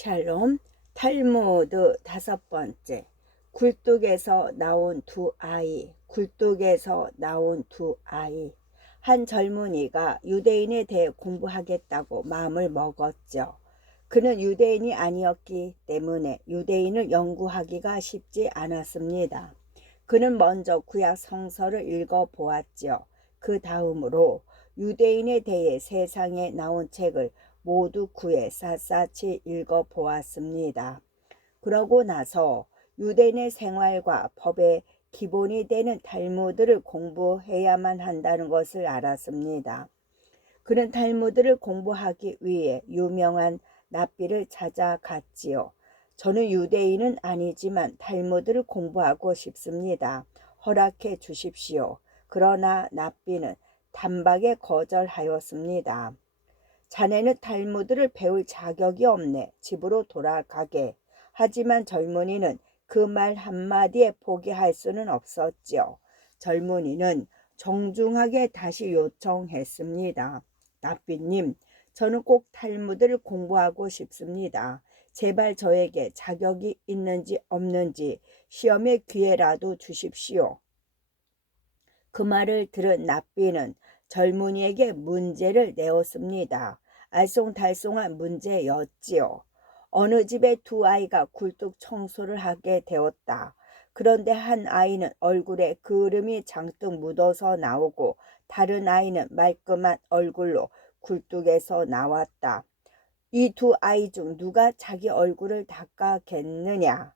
샬롬. 탈무드 5번째. 굴뚝에서 나온 두 아이. 굴뚝에서 나온 두 아이. 한 젊은이가 유대인에 대해 공부하겠다고 마음을 먹었죠. 그는 유대인이 아니었기 때문에 유대인을 연구하기가 쉽지 않았습니다. 그는 먼저 구약 성서를 읽어보았죠. 그 다음으로 유대인에 대해 세상에 나온 책을 모두 구해 샅샅이 읽어보았습니다. 그러고 나서 유대인의 생활과 법의 기본이 되는 탈무드를 공부해야만 한다는 것을 알았습니다. 그는 탈무드를 공부하기 위해 유명한 랍비를 찾아갔지요. 저는 유대인은 아니지만 탈무드를 공부하고 싶습니다. 허락해 주십시오. 그러나 랍비는 단박에 거절하였습니다. 자네는 탈무드를 배울 자격이 없네. 집으로 돌아가게. 하지만 젊은이는 그 말 한마디에 포기할 수는 없었지요. 젊은이는 정중하게 다시 요청했습니다. 랍비님, 저는 꼭 탈무드를 공부하고 싶습니다. 제발 저에게 자격이 있는지 없는지 시험의 기회라도 주십시오. 그 말을 들은 랍비는 젊은이에게 문제를 내었습니다. 알쏭달쏭한 문제였지요. 어느 집에 두 아이가 굴뚝 청소를 하게 되었다. 그런데 한 아이는 얼굴에 그름이 잔뜩 묻어서 나오고 다른 아이는 말끔한 얼굴로 굴뚝에서 나왔다. 이 두 아이 중 누가 자기 얼굴을 닦아겠느냐?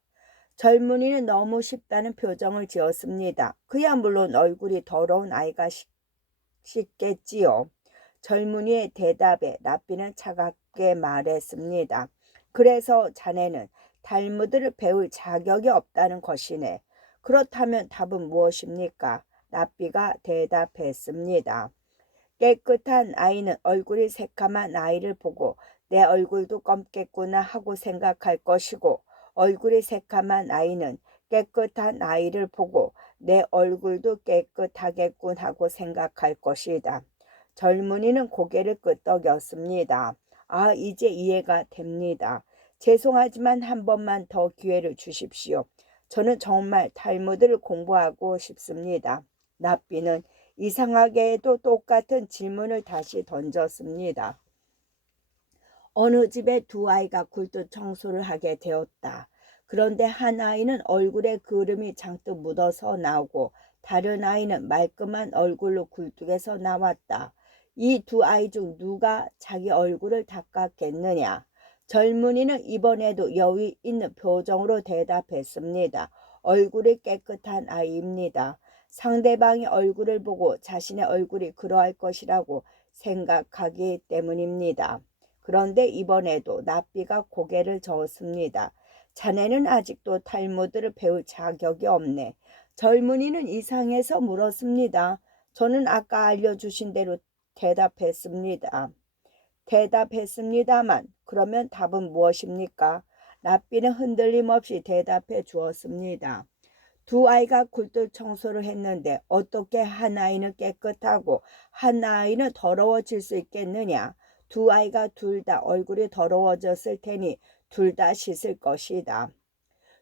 젊은이는 너무 쉽다는 표정을 지었습니다. 그야 물론 얼굴이 더러운 아이가 씻겠지요. 젊은이의 대답에 랍비는 차갑게 말했습니다. 그래서 자네는 탈무드를 배울 자격이 없다는 것이네. 그렇다면 답은 무엇입니까? 랍비가 대답했습니다. 깨끗한 아이는 얼굴이 새카만 아이를 보고 내 얼굴도 검겠구나 하고 생각할 것이고, 얼굴이 새카만 아이는 깨끗한 아이를 보고 내 얼굴도 깨끗하겠군 하고 생각할 것이다. 젊은이는 고개를 끄덕였습니다. 아, 이제 이해가 됩니다. 죄송하지만 한 번만 더 기회를 주십시오. 저는 정말 탈무드를 공부하고 싶습니다. 랍비는 이상하게도 똑같은 질문을 다시 던졌습니다. 어느 집에 두 아이가 굴뚝 청소를 하게 되었다. 그런데 한 아이는 얼굴에 그름이 잔뜩 묻어서 나오고 다른 아이는 말끔한 얼굴로 굴뚝에서 나왔다. 이 두 아이 중 누가 자기 얼굴을 닦았겠느냐? 젊은이는 이번에도 여유 있는 표정으로 대답했습니다. 얼굴이 깨끗한 아이입니다. 상대방의 얼굴을 보고 자신의 얼굴이 그러할 것이라고 생각하기 때문입니다. 그런데 이번에도 랍비가 고개를 저었습니다. 자네는 아직도 탈무드를 배울 자격이 없네. 젊은이는 이상해서 물었습니다. 저는 아까 알려주신 대로 대답했습니다만 그러면 답은 무엇입니까? 랍비는 흔들림 없이 대답해 주었습니다. 두 아이가 굴뚝 청소를 했는데 어떻게 한 아이는 깨끗하고 한 아이는 더러워질 수 있겠느냐? 두 아이가 둘 다 얼굴이 더러워졌을 테니 둘 다 씻을 것이다.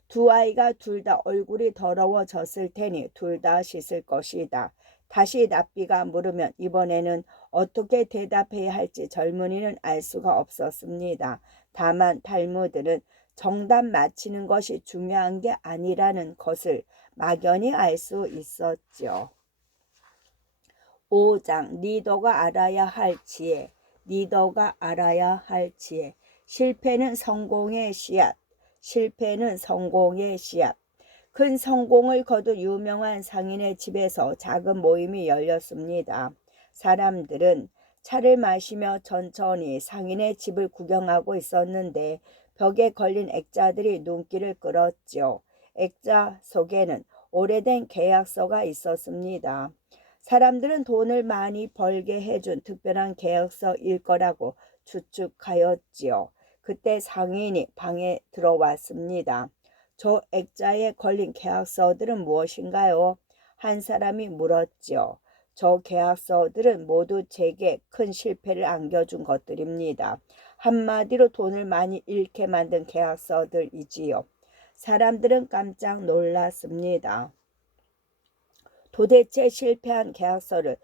두 아이가 둘 다 얼굴이 더러워졌을 테니 둘 다 씻을 것이다. 다시 랍비가 물으면 이번에는 어떻게 대답해야 할지 젊은이는 알 수가 없었습니다. 다만 탈무드는 정답 맞히는 것이 중요한 게 아니라는 것을 막연히 알 수 있었죠. 5장 리더가 알아야 할 지혜. 리더가 알아야 할 지혜. 실패는 성공의 씨앗. 실패는 성공의 씨앗. 큰 성공을 거둔 유명한 상인의 집에서 작은 모임이 열렸습니다. 사람들은 차를 마시며 천천히 상인의 집을 구경하고 있었는데 벽에 걸린 액자들이 눈길을 끌었죠. 액자 속에는 오래된 계약서가 있었습니다. 사람들은 돈을 많이 벌게 해준 특별한 계약서일 거라고 추측하였지요. 그때 상인이 방에 들어왔습니다. 저 액자에 걸린 계약서들은 무엇인가요? 한 사람이 물었지요. 저 계약서들은 모두 제게 큰 실패를 안겨준 것들입니다. 한마디로 돈을 많이 잃게 만든 계약서들이지요. 사람들은 깜짝 놀랐습니다. 도대체 실패한 계약서를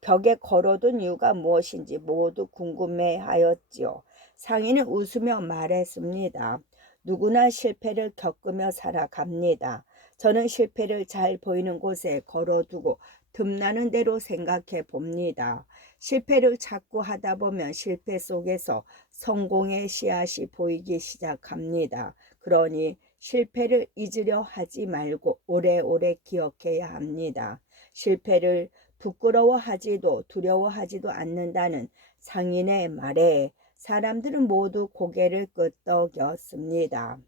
벽에 걸어둔 이유가 무엇인지 모두 궁금해하였지요. 상인은 웃으며 말했습니다. 누구나 실패를 겪으며 살아갑니다. 저는 실패를 잘 보이는 곳에 걸어두고 틈나는 대로 생각해 봅니다. 실패를 자꾸 하다 보면 실패 속에서 성공의 씨앗이 보이기 시작합니다. 그러니 실패를 잊으려 하지 말고 오래오래 기억해야 합니다. 실패를 부끄러워하지도 두려워하지도 않는다는 상인의 말에 사람들은 모두 고개를 끄덕였습니다.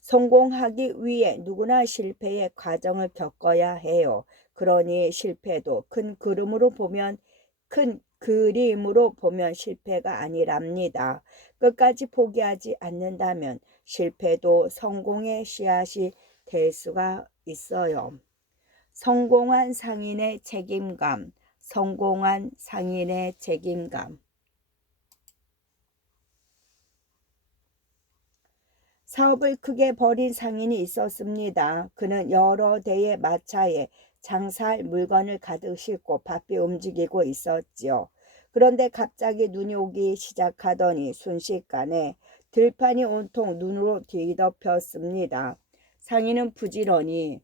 성공하기 위해 누구나 실패의 과정을 겪어야 해요. 그러니 실패도 큰 그림으로 보면 실패가 아니랍니다. 끝까지 포기하지 않는다면 실패도 성공의 씨앗이 될 수가 있어요. 성공한 상인의 책임감, 성공한 상인의 책임감. 사업을 크게 벌인 상인이 있었습니다. 그는 여러 대의 마차에 장사할 물건을 가득 싣고 바삐 움직이고 있었지요. 그런데 갑자기 눈이 오기 시작하더니 순식간에 들판이 온통 눈으로 뒤덮였습니다. 상인은 부지런히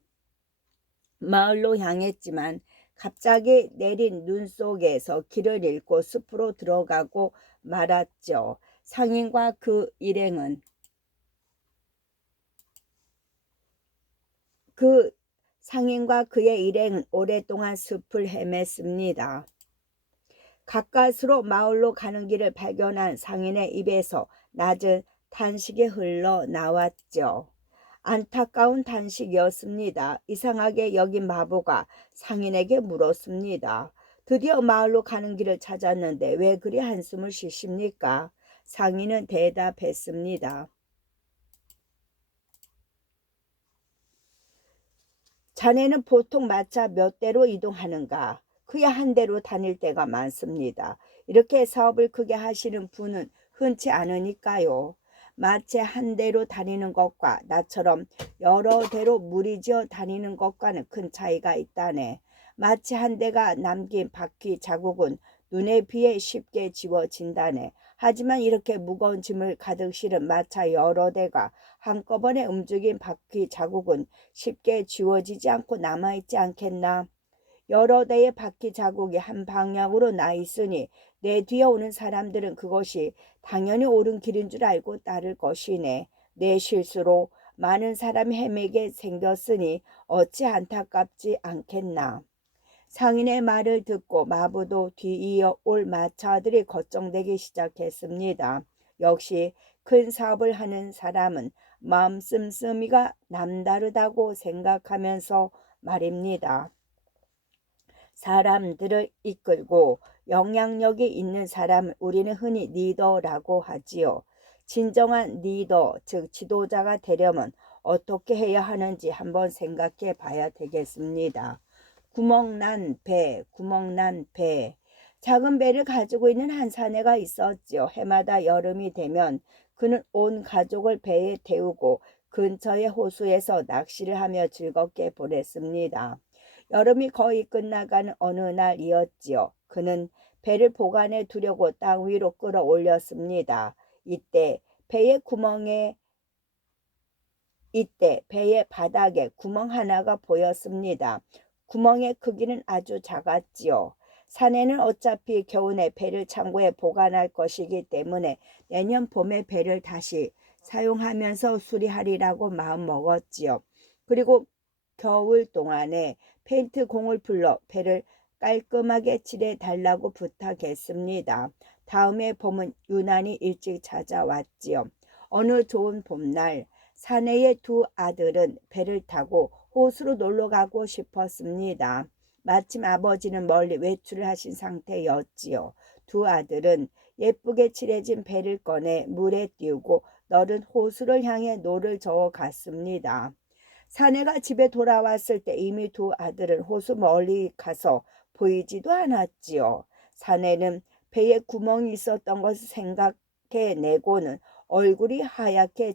마을로 향했지만 갑자기 내린 눈 속에서 길을 잃고 숲으로 들어가고 말았죠. 상인과 그 일행은 상인과 그의 일행은 오랫동안 숲을 헤맸습니다. 가까스로 마을로 가는 길을 발견한 상인의 입에서 낮은 탄식이 흘러나왔죠. 안타까운 탄식이었습니다. 이상하게 여긴 마부가 상인에게 물었습니다. 드디어 마을로 가는 길을 찾았는데 왜 그리 한숨을 쉬십니까? 상인은 대답했습니다. 자네는 보통 마차 몇 대로 이동하는가? 그야 한 대로 다닐 때가 많습니다. 이렇게 사업을 크게 하시는 분은 흔치 않으니까요. 마차 한 대로 다니는 것과 나처럼 여러 대로 무리지어 다니는 것과는 큰 차이가 있다네. 마차 한 대가 남긴 바퀴 자국은 눈에 비해 쉽게 지워진다네. 하지만 이렇게 무거운 짐을 가득 실은 마차 여러 대가 한꺼번에 움직인 바퀴 자국은 쉽게 지워지지 않고 남아있지 않겠나. 여러 대의 바퀴 자국이 한 방향으로 나 있으니 내 뒤에 오는 사람들은 그것이 당연히 옳은 길인 줄 알고 따를 것이네. 내 실수로 많은 사람이 헤매게 생겼으니 어찌 안타깝지 않겠나. 상인의 말을 듣고 마부도 뒤이어 올 마차들이 걱정되기 시작했습니다. 역시 큰 사업을 하는 사람은 마음 씀씀이가 남다르다고 생각하면서 말입니다. 사람들을 이끌고 영향력이 있는 사람을 우리는 흔히 리더라고 하지요. 진정한 리더, 즉 지도자가 되려면 어떻게 해야 하는지 한번 생각해 봐야 되겠습니다. 구멍난 배. 작은 배를 가지고 있는 한 사내가 있었지요. 해마다 여름이 되면 그는 온 가족을 배에 태우고 근처의 호수에서 낚시를 하며 즐겁게 보냈습니다. 여름이 거의 끝나가는 어느 날이었지요. 그는 배를 보관해 두려고 땅 위로 끌어올렸습니다. 이때 배의 바닥에 구멍 하나가 보였습니다. 구멍의 크기는 아주 작았지요. 사내는 어차피 겨우내 배를 창고에 보관할 것이기 때문에 내년 봄에 배를 다시 사용하면서 수리하리라고 마음먹었지요. 그리고 겨울 동안에 페인트 공을 불러 배를 깔끔하게 칠해달라고 부탁했습니다. 다음에 봄은 유난히 일찍 찾아왔지요. 어느 좋은 봄날 사내의 두 아들은 배를 타고 호수로 놀러 가고 싶었습니다. 마침 아버지는 멀리 외출을 하신 상태였지요. 두 아들은 예쁘게 칠해진 배를 꺼내 물에 띄우고 너른 호수를 향해 노를 저어 갔습니다. 사내가 집에 돌아왔을 때 이미 두 아들은 호수 멀리 가서 보이지도 않았지요. 사내는 배에 구멍이 있었던 것을 생각해내고는 얼굴이 하얗게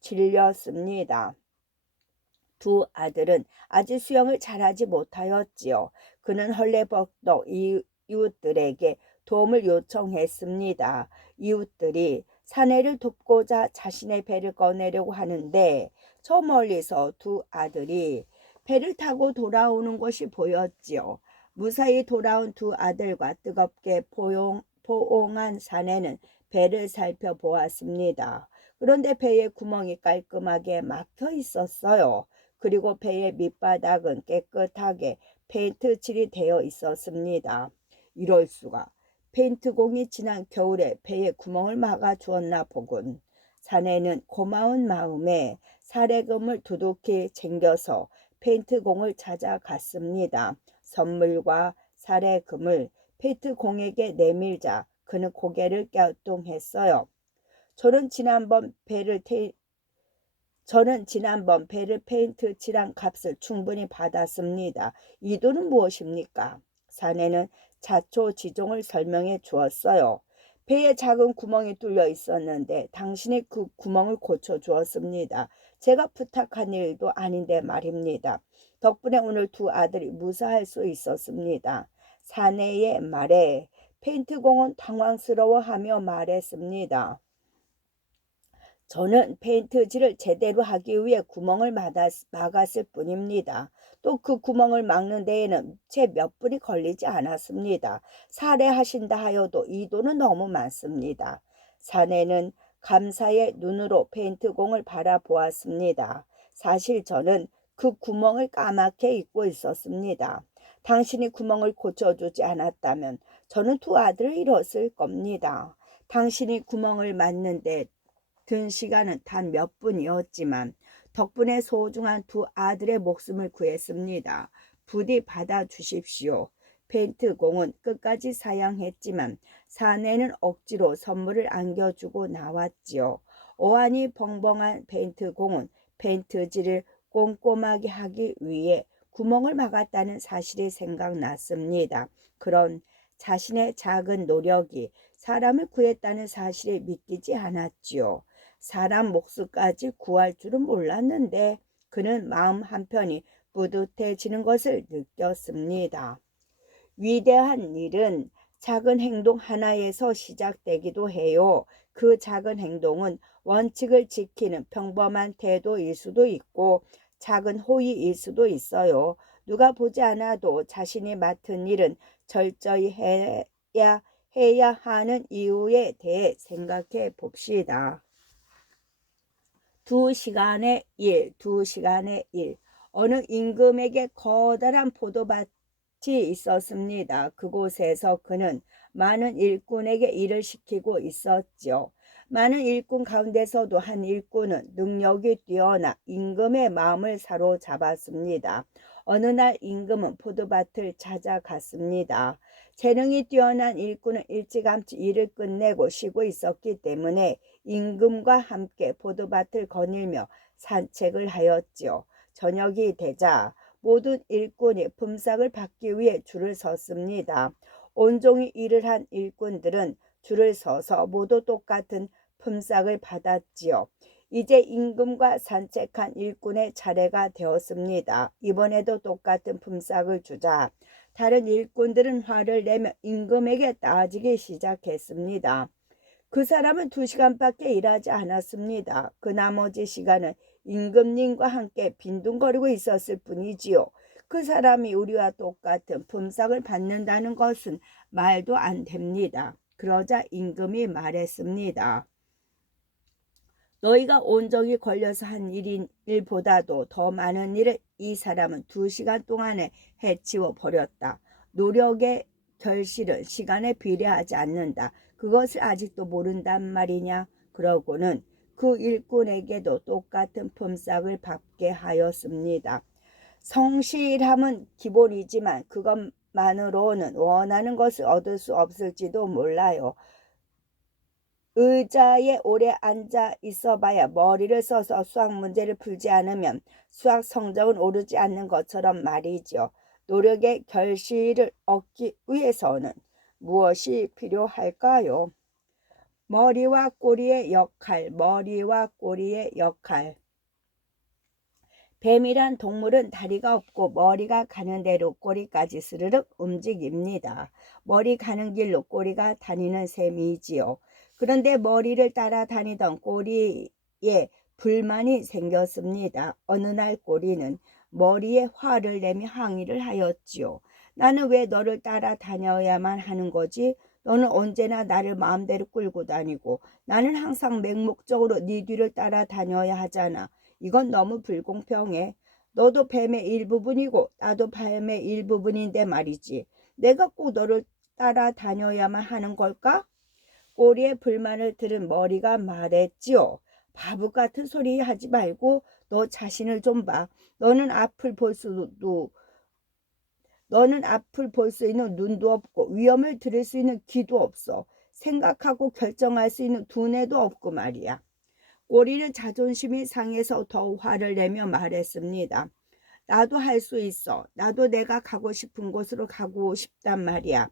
질렸습니다. 두 아들은 아직 수영을 잘하지 못하였지요. 그는 헐레벌떡 이웃들에게 도움을 요청했습니다. 이웃들이 사내를 돕고자 자신의 배를 꺼내려고 하는데 저 멀리서 두 아들이 배를 타고 돌아오는 것이 보였지요. 무사히 돌아온 두 아들과 뜨겁게 포옹한 사내는 배를 살펴보았습니다. 그런데 배에 구멍이 깔끔하게 막혀 있었어요. 그리고 배의 밑바닥은 깨끗하게 페인트 칠이 되어 있었습니다. 이럴 수가. 페인트공이 지난 겨울에 배에 구멍을 막아 주었나 보군. 사내는 고마운 마음에 사례금을 두둑히 챙겨서 페인트공을 찾아갔습니다. 선물과 사례금을 페인트공에게 내밀자 그는 고개를 갸우뚱했어요. 저는 지난번 배를 페인트 칠한 값을 충분히 받았습니다. 이 돈은 무엇입니까? 사내는 자초지종을 설명해 주었어요. 배에 작은 구멍이 뚫려 있었는데 당신이 그 구멍을 고쳐 주었습니다. 제가 부탁한 일도 아닌데 말입니다. 덕분에 오늘 두 아들이 무사할 수 있었습니다. 사내의 말에 페인트공은 당황스러워하며 말했습니다. 저는 페인트칠을 제대로 하기 위해 구멍을 막았을 뿐입니다. 또 그 구멍을 막는 데에는 채 몇 분이 걸리지 않았습니다. 살해하신다 하여도 이 돈은 너무 많습니다. 사내는 감사의 눈으로 페인트공을 바라보았습니다. 사실 저는 그 구멍을 까맣게 잊고 있었습니다. 당신이 구멍을 고쳐주지 않았다면 저는 두 아들을 잃었을 겁니다. 당신이 구멍을 맞는데 든 시간은 단 몇 분이었지만 덕분에 소중한 두 아들의 목숨을 구했습니다. 부디 받아주십시오. 페인트공은 끝까지 사양했지만 사내는 억지로 선물을 안겨주고 나왔지요. 오한이 벙벙한 페인트공은 페인트질을 꼼꼼하게 하기 위해 구멍을 막았다는 사실이 생각났습니다. 그런 자신의 작은 노력이 사람을 구했다는 사실을 믿기지 않았지요. 사람 목숨까지 구할 줄은 몰랐는데 그는 마음 한편이 뿌듯해지는 것을 느꼈습니다. 위대한 일은 작은 행동 하나에서 시작되기도 해요. 그 작은 행동은 원칙을 지키는 평범한 태도일 수도 있고 작은 호의일 수도 있어요. 누가 보지 않아도 자신이 맡은 일은 철저히 해야 하는 이유에 대해 생각해 봅시다. 2시간의 일. 어느 임금에게 커다란 포도밭이 있었습니다. 그곳에서 그는 많은 일꾼에게 일을 시키고 있었죠. 많은 일꾼 가운데서도 한 일꾼은 능력이 뛰어나 임금의 마음을 사로잡았습니다. 어느 날 임금은 포도밭을 찾아갔습니다. 재능이 뛰어난 일꾼은 일찌감치 일을 끝내고 쉬고 있었기 때문에 임금과 함께 포도밭을 거닐며 산책을 하였지요. 저녁이 되자 모든 일꾼이 품삯을 받기 위해 줄을 섰습니다. 온종일 일을 한 일꾼들은 줄을 서서 모두 똑같은 품삯을 받았지요. 이제 임금과 산책한 일꾼의 차례가 되었습니다. 이번에도 똑같은 품삯을 주자 다른 일꾼들은 화를 내며 임금에게 따지기 시작했습니다. 그 사람은 2시간밖에 일하지 않았습니다. 그 나머지 시간은 임금님과 함께 빈둥거리고 있었을 뿐이지요. 그 사람이 우리와 똑같은 품삯을 받는다는 것은 말도 안 됩니다. 그러자 임금이 말했습니다. 너희가 온종일 걸려서 한 일보다도 더 많은 일을 이 사람은 2시간 동안에 해치워 버렸다. 노력의 결실은 시간에 비례하지 않는다. 그것을 아직도 모른단 말이냐. 그러고는 그 일꾼에게도 똑같은 품삯을 받게 하였습니다. 성실함은 기본이지만 그것만으로는 원하는 것을 얻을 수 없을지도 몰라요. 의자에 오래 앉아 있어봐야 머리를 써서 수학 문제를 풀지 않으면 수학 성적은 오르지 않는 것처럼 말이죠. 노력의 결실을 얻기 위해서는 무엇이 필요할까요? 머리와 꼬리의 역할, 머리와 꼬리의 역할. 뱀이란 동물은 다리가 없고 머리가 가는 대로 꼬리까지 스르륵 움직입니다. 머리 가는 길로 꼬리가 다니는 셈이지요. 그런데 머리를 따라다니던 꼬리에 불만이 생겼습니다. 어느 날 꼬리는 머리에 화를 내며 항의를 하였지요. 나는 왜 너를 따라다녀야만 하는 거지? 너는 언제나 나를 마음대로 끌고 다니고 나는 항상 맹목적으로 네 뒤를 따라다녀야 하잖아. 이건 너무 불공평해. 너도 뱀의 일부분이고 나도 뱀의 일부분인데 말이지. 내가 꼭 너를 따라다녀야만 하는 걸까? 꼬리의 불만을 들은 머리가 말했지요. 바보 같은 소리 하지 말고 너 자신을 좀 봐. 너는 앞을 볼 수 있는 눈도 없고 위험을 들을 수 있는 귀도 없어. 생각하고 결정할 수 있는 두뇌도 없고 말이야. 꼬리는 자존심이 상해서 더욱 화를 내며 말했습니다. 나도 할 수 있어. 나도 내가 가고 싶은 곳으로 가고 싶단 말이야.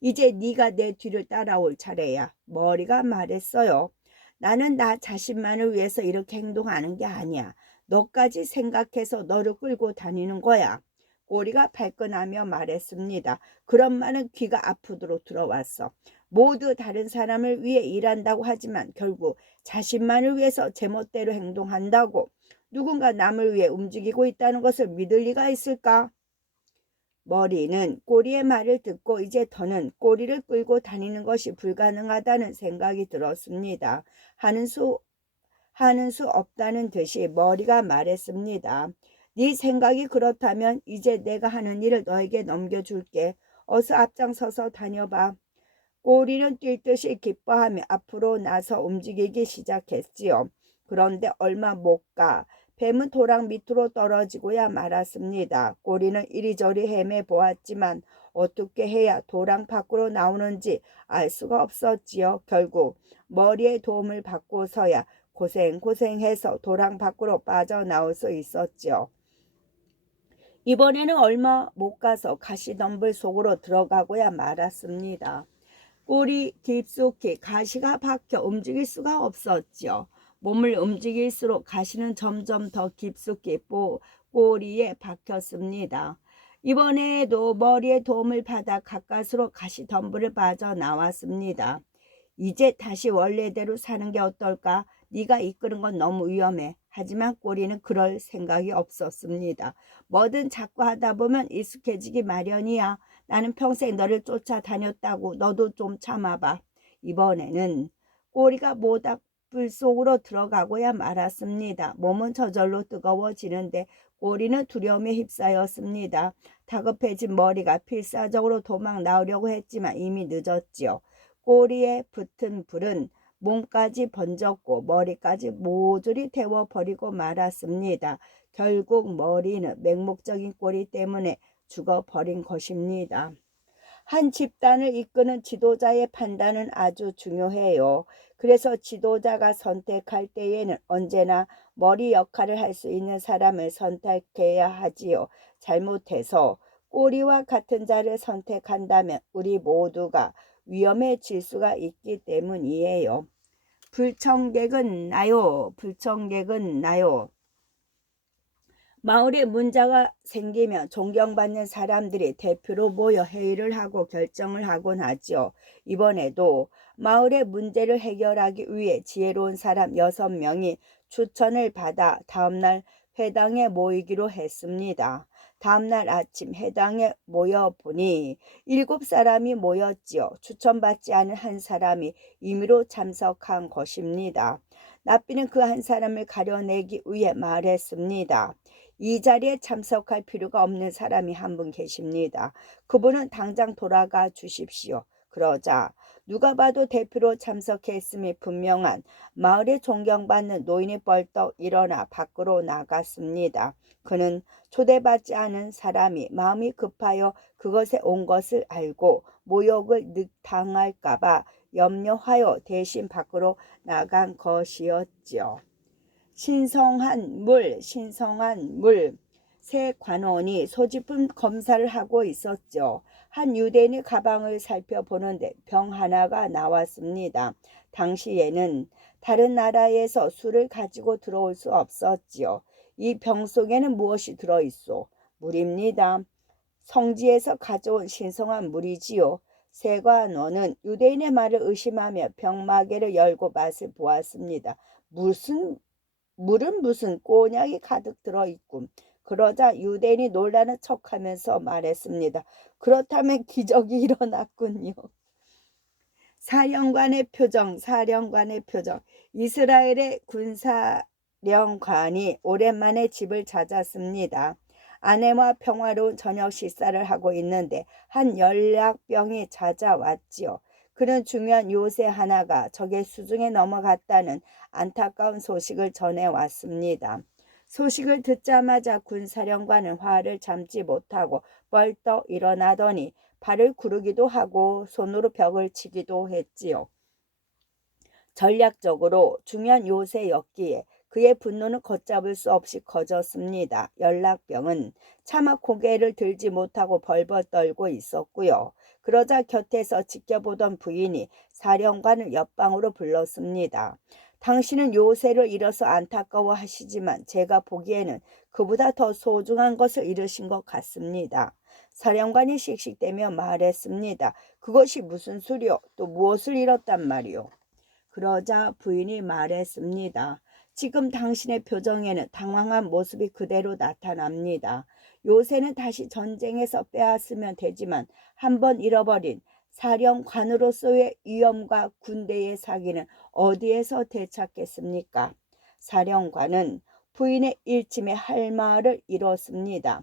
이제 네가 내 뒤를 따라올 차례야. 머리가 말했어요. 나는 나 자신만을 위해서 이렇게 행동하는 게 아니야. 너까지 생각해서 너를 끌고 다니는 거야. 꼬리가 발끈하며 말했습니다. 그런 말은 귀가 아프도록 들어왔어. 모두 다른 사람을 위해 일한다고 하지만 결국 자신만을 위해서 제멋대로 행동한다고. 누군가 남을 위해 움직이고 있다는 것을 믿을 리가 있을까? 머리는 꼬리의 말을 듣고 이제 더는 꼬리를 끌고 다니는 것이 불가능하다는 생각이 들었습니다. 하는 수 없다는 듯이 머리가 말했습니다. 네 생각이 그렇다면 이제 내가 하는 일을 너에게 넘겨줄게. 어서 앞장서서 다녀봐. 꼬리는 뛸 듯이 기뻐하며 앞으로 나서 움직이기 시작했지요. 그런데 얼마 못 가 뱀은 도랑 밑으로 떨어지고야 말았습니다. 꼬리는 이리저리 헤매 보았지만 어떻게 해야 도랑 밖으로 나오는지 알 수가 없었지요. 결국 머리의 도움을 받고서야 고생해서 도랑 밖으로 빠져나올 수 있었지요. 이번에는 얼마 못 가서 가시덤불 속으로 들어가고야 말았습니다. 꼬리 깊숙이 가시가 박혀 움직일 수가 없었죠. 몸을 움직일수록 가시는 점점 더 깊숙이 꼬리에 박혔습니다. 이번에도 머리의 도움을 받아 가까스로 가시덤불을 빠져나왔습니다. 이제 다시 원래대로 사는 게 어떨까? 네가 이끄는 건 너무 위험해. 하지만 꼬리는 그럴 생각이 없었습니다. 뭐든 자꾸 하다 보면 익숙해지기 마련이야. 나는 평생 너를 쫓아다녔다고. 너도 좀 참아봐. 이번에는 꼬리가 모닥불 속으로 들어가고야 말았습니다. 몸은 저절로 뜨거워지는데 꼬리는 두려움에 휩싸였습니다. 다급해진 머리가 필사적으로 도망 나오려고 했지만 이미 늦었지요. 꼬리에 붙은 불은 몸까지 번졌고 머리까지 모조리 태워버리고 말았습니다. 결국 머리는 맹목적인 꼬리 때문에 죽어버린 것입니다. 한 집단을 이끄는 지도자의 판단은 아주 중요해요. 그래서 지도자가 선택할 때에는 언제나 머리 역할을 할 수 있는 사람을 선택해야 하지요. 잘못해서 꼬리와 같은 자를 선택한다면 우리 모두가 위험해질 수가 있기 때문이에요. 불청객은 나요. 불청객은 나요. 마을에 문제가 생기면 존경받는 사람들이 대표로 모여 회의를 하고 결정을 하곤 하죠. 이번에도 마을의 문제를 해결하기 위해 지혜로운 사람 6명이 추천을 받아 다음날 회당에 모이기로 했습니다. 다음날 아침 회당에 모여보니 7사람이 모였지요. 추천받지 않은 한 사람이 임의로 참석한 것입니다. 납비는 그 한 사람을 가려내기 위해 말했습니다. 이 자리에 참석할 필요가 없는 사람이 한 분 계십니다. 그분은 당장 돌아가 주십시오. 그러자 누가 봐도 대표로 참석했음이 분명한 마을에 존경받는 노인이 벌떡 일어나 밖으로 나갔습니다. 그는 초대받지 않은 사람이 마음이 급하여 그것에 온 것을 알고 모욕을 당할까봐 염려하여 대신 밖으로 나간 것이었지요. 신성한 물. 새 관원이 소지품 검사를 하고 있었죠. 한 유대인의 가방을 살펴보는데 병 하나가 나왔습니다. 당시에는 다른 나라에서 술을 가지고 들어올 수 없었지요. 이 병 속에는 무엇이 들어있소? 물입니다. 성지에서 가져온 신성한 물이지요. 새 관원은 유대인의 말을 의심하며 병마개를 열고 맛을 보았습니다. 물은 무슨 꼬냑이 가득 들어있군. 그러자 유대인이 놀라는 척하면서 말했습니다. 그렇다면 기적이 일어났군요. 사령관의 표정. 이스라엘의 군사령관이 오랜만에 집을 찾았습니다. 아내와 평화로운 저녁 식사를 하고 있는데 한 연락병이 찾아왔지요. 그는 중요한 요새 하나가 적의 수중에 넘어갔다는 안타까운 소식을 전해왔습니다. 소식을 듣자마자 군사령관은 화를 참지 못하고 벌떡 일어나더니 발을 구르기도 하고 손으로 벽을 치기도 했지요. 전략적으로 중요한 요새였기에 그의 분노는 걷잡을 수 없이 커졌습니다. 연락병은 차마 고개를 들지 못하고 벌벌 떨고 있었고요. 그러자 곁에서 지켜보던 부인이 사령관을 옆방으로 불렀습니다. 당신은 요새를 잃어서 안타까워하시지만 제가 보기에는 그보다 더 소중한 것을 잃으신 것 같습니다. 사령관이 씩씩대며 말했습니다. 그것이 무슨 소리요? 또 무엇을 잃었단 말이요? 그러자 부인이 말했습니다. 지금 당신의 표정에는 당황한 모습이 그대로 나타납니다. 요새는 다시 전쟁에서 빼앗으면 되지만 한번 잃어버린 사령관으로서의 위엄과 군대의 사기는 어디에서 되찾겠습니까? 사령관은 부인의 일침에 할 말을 잃었습니다.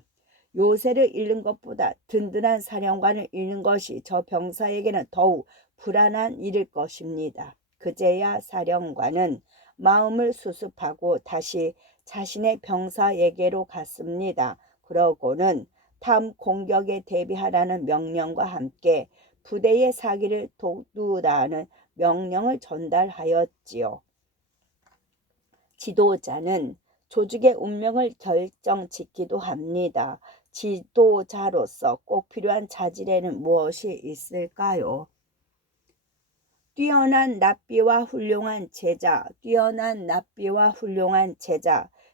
요새를 잃는 것보다 든든한 사령관을 잃는 것이 저 병사에게는 더욱 불안한 일일 것입니다. 그제야 사령관은 마음을 수습하고 다시 자신의 병사에게로 갔습니다. 그러고는 다음 공격에 대비하라는 명령과 함께 부대의 사기를 돕두라는 명령을 전달하였지요. 지도자는 조직의 운명을 결정짓기도 합니다. 지도자로서 꼭 필요한 자질에는 무엇이 있을까요? 뛰어난 랍비와 훌륭한 제자,